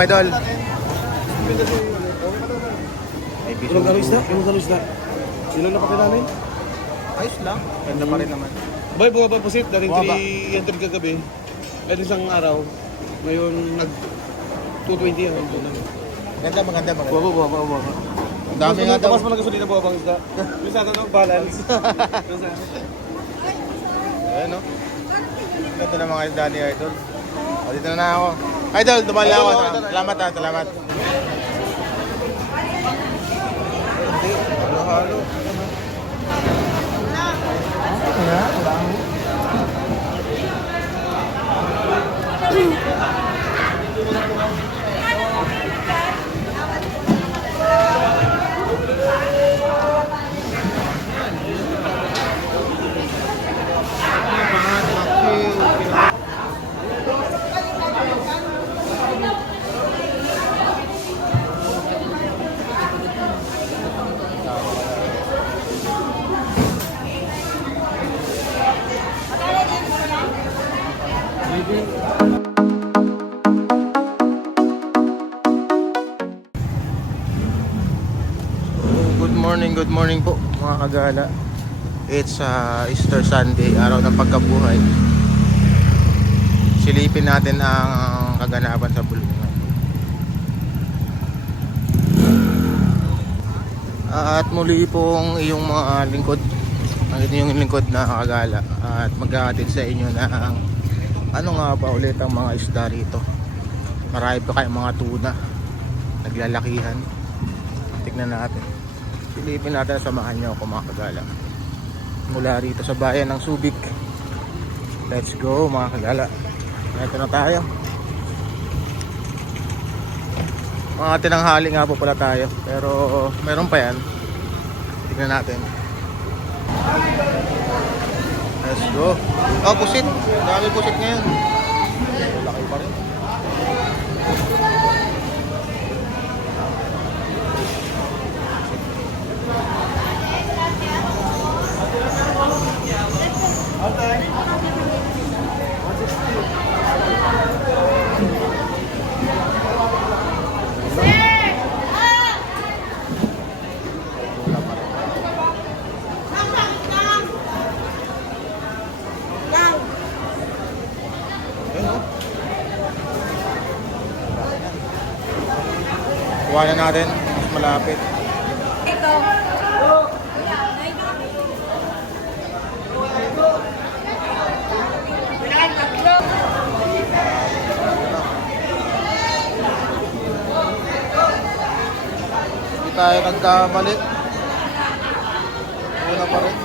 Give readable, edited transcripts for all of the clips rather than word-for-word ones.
mga idol. Ay, Yung gano'ng isda? Yung gano'ng isda? Ilan na pa namin? Ayos lang. Ganda pa rin naman. Boy, bumaba po sit. Dating Bumaba. 300 kagabi. At isang araw. Ngayon, nag 220 ang punan. Maganda, maganda. Bumaba. Ang dami nga daw. Tumas mo na gusto dito bumabang isda. Yung sa no, balance. Ayan, no? Ganda ng mga isda ni Idol. O, dito na ako. Idol, dumali ako. Salamat ha, salamat. Hindi, halo-halo. Good morning po mga kagala. It's Easter Sunday, araw ng pagkabuhay. Silipin natin ang kaganapan sa bulungan. At muli pong iyong mga lingkod, ang inyong lingkod na kagala, at maghahatid sa inyo ng ano nga ba ulit ang mga isda rito. Marami pa kayong mga tuna naglalakihan. Tignan natin. Silipin natin, samahan nyo ako mga kagala mula rito sa bayan ng Subic. Let's go mga kagala. Ito na tayo. Mga tinanghali nga po pala tayo, pero meron pa yan. Tignan natin. Let's go. Oh, pusit. Dami pusit ngayon. Laki pa rin. Kuha na natin, mas malapit. Hindi tayo nagkamali. Una pa rin.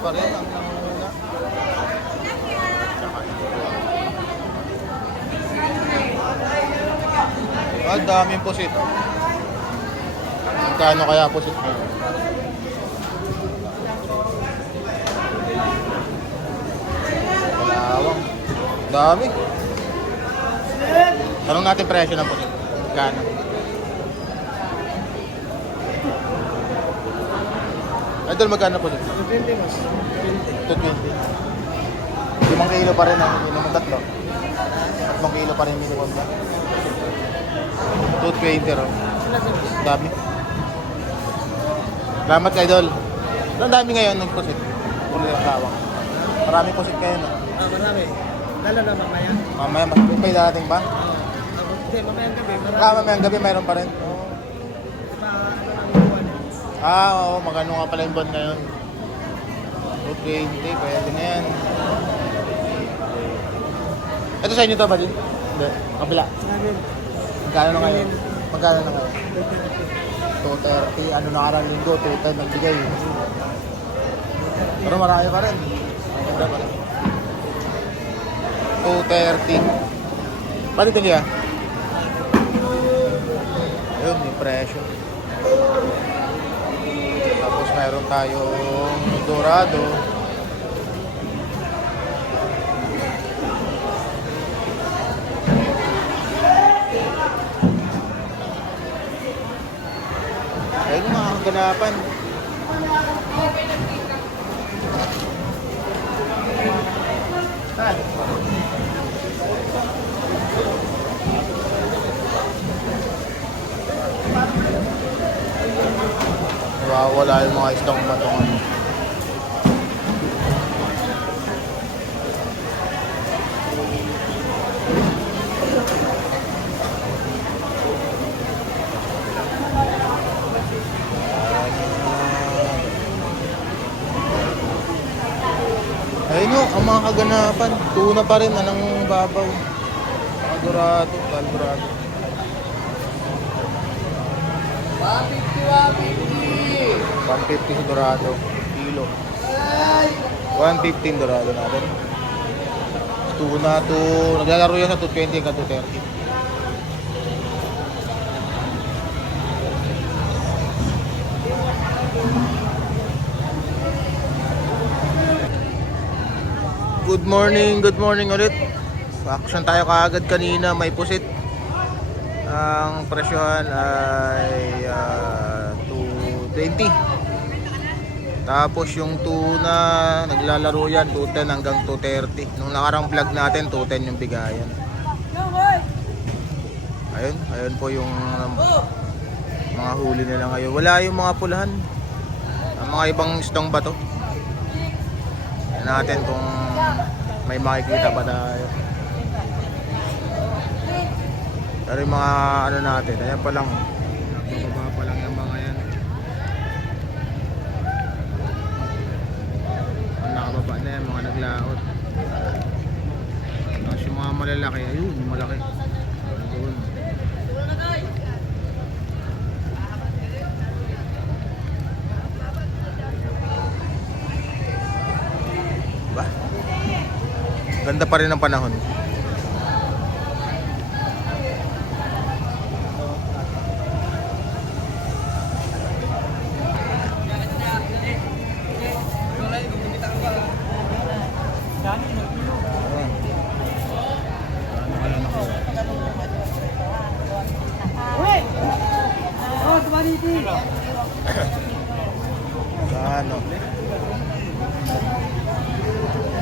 Pa rin ang nangunguna. Ah, daming pusit. Magkano kaya pusit mo? Kalawang. Dami. Tanong natin presyo ng pusit. Magkano? Idol, magkano po dito? 220 mas. 220. 5 kilo pa rin ang minimum, tatlo. 3 kilo pa rin minimum ba? 220 ro. Dami. Salamat kay Idol. Ang dami ngayon ng pusit. Puro yung kawang. Marami pusit ngayon. Marami. Dala na mamaya. Mamaya, mas may darating ba? Hindi, mamayang gabi. Mamayang gabi mayroon pa rin. Oo, magano nga pala yung bond ngayon. 220, pwede na yan. Ito sa inyo to ba din? Hindi, kabila. Magkano na ngayon? Magkano na ngayon? 230, ano na karang linggo, 210 nagbigay. Pero marami pa rin. Maganda pa rin. 230. Paano ito niya? Ayun, yung presyo. Tapos mayroon tayong dorado. kaganapan. Nawawala yung mga istong batong ano. Ayun o, ang mga kaganapan. Tuna pa rin, anong babaw. Dorado, Dorado. 150 sa Dorado. Kilo. 115 Dorado natin. Tuna to, naglalaro yan sa 220 hanggang 230. Good morning ulit. Action tayo kaagad kanina, may pusit. Ang presyohan ay 220. Tapos yung tuna, naglalaro yan 210 hanggang 230. Nung nakarang vlog natin, 210 yung bigayan. Ayun po yung mga huli nila ngayon. Wala yung mga pulahan. Ang mga ibang istong bato. Yan natin kung may makikita pa tayo. Pero yung mga ano natin, ayan pa lang. Nagbababa pa lang yung mga yan. Ang nakababa na yan, mga naglaot. Tapos yung mga malalaki, ayun, yung malaki. Doon. Diba? Ganda pa rin ang panahon. Ano?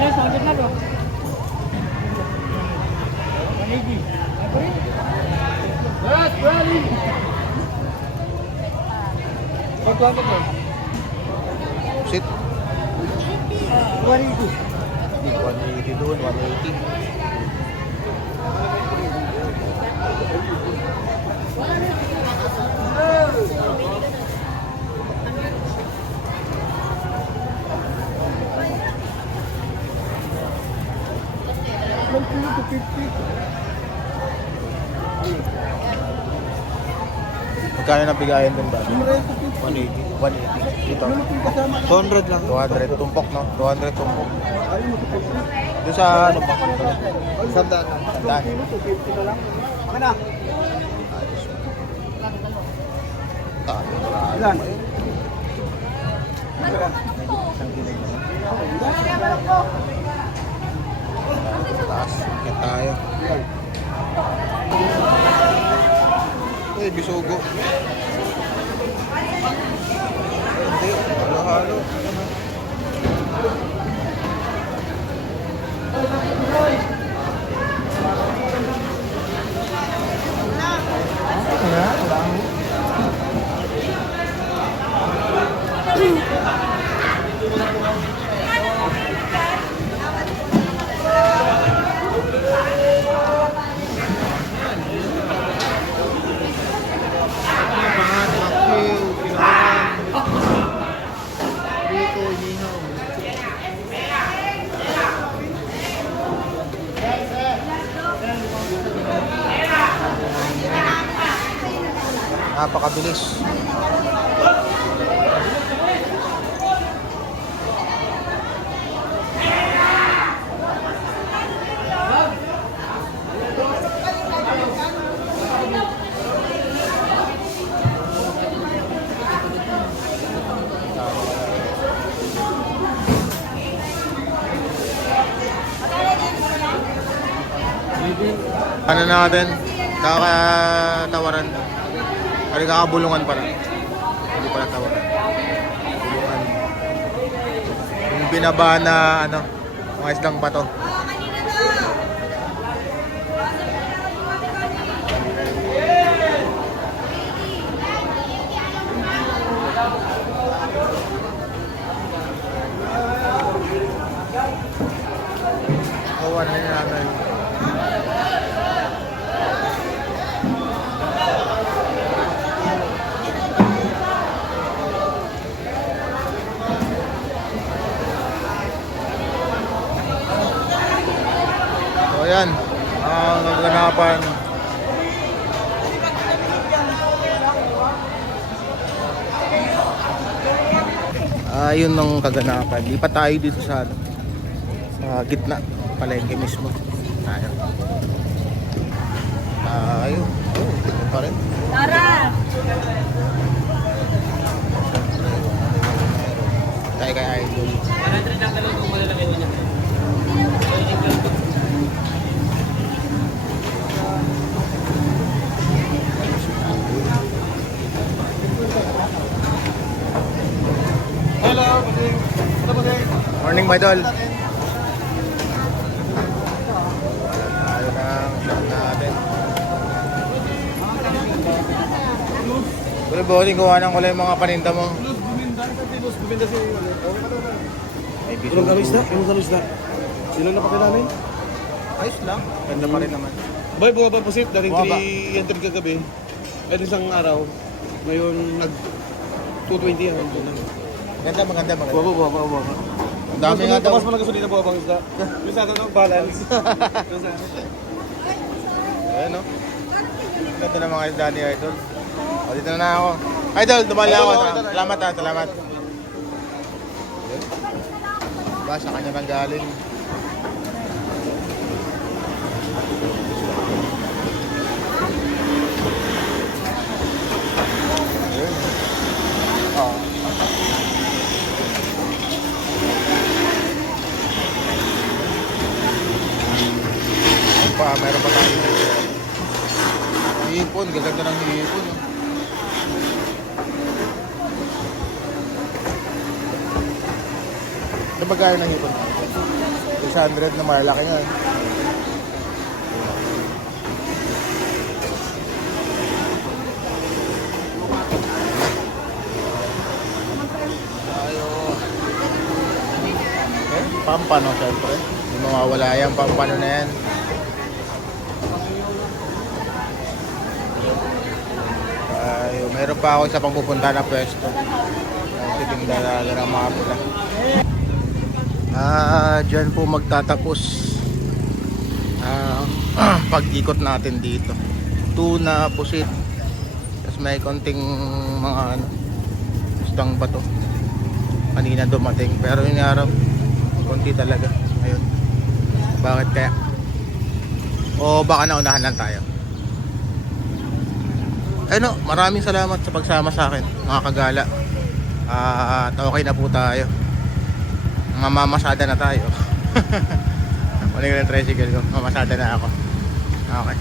Yes, order na bro. 180. Yes, ready. Pagkuhan ko. Sit. 180. 180 doon, 180. Magkano na bigayan doon ba? 180. 180. Dito. 200 lang. 200 tumpok, no? 200 tumpok. Doon sa ano pa? Sandaan. Sandaan. 250 na lang. Okay na. Ilan? Taas. Kaya tayo. Bisugo. Hindi. Halo-halo. Napakabilis. Ano natin? Kakatawaran. Ay, kakabulungan pa rin. Hindi pala tawaran. Tulungan. Yung binaba na ano, mga islang bato. Kawan na nila namin. So yan, ang kaganapan. Yun ang kaganapan. Lipat tayo dito sa ano, sa gitna, palengke mismo. Tayo. Tayo. Oh, dito pa rin. Tara! Tayo kay Idol. Hello, Buding. Ano, Buding? Morning, my idol. Tayo ng shop natin. Pero bossing, kuha ng kulay mga paninda mo. Luz, buminda. Luz, buminda si... Okay pa naman. May biso. Ulong gamis na? Ulong gamis na? Sino na pati namin? Ayos lang. Ganda pa rin naman. Boy, bumaba po sit. Dating Bumaba. 300 kagabi. At isang araw, ngayon nag 220 ang Maganda, maganda. Bumaba. Ang dami nga daw. Tamas mo ng gasolina, bumaba ang isda. Yung sa atin, balance. Ayan, no? Ganda ng mga isda ni Idol. O, dito na ako. Idol, dumali ako. Salamat ha, salamat. Diba, sa kanya nang galing. Ayun. Oo. Ayun pa, meron pa tayo. Hipon, gaganda ng hipon. Oh. Ano ba gaya ng hipon? 600 na malaki nga. Tayo. Pampano syempre. Hindi mawawala yan, pampano na yan. Meron pa ako isa pang pupunta na pwesto. Titingda talaga ng mga pula. Dyan po magtatapos pag-ikot natin dito. Tuna, pusit. Tapos may konting mga ano, istang bato. Kanina dumating. Pero yung araw, konti talaga. Ayun. Bakit kaya? O baka naunahan lang tayo. Ano, maraming salamat sa pagsama sa akin, mga kagala. At okay na po tayo. Mamasada na tayo. Maling na yung tricycle ko. Mamasada na ako. Okay.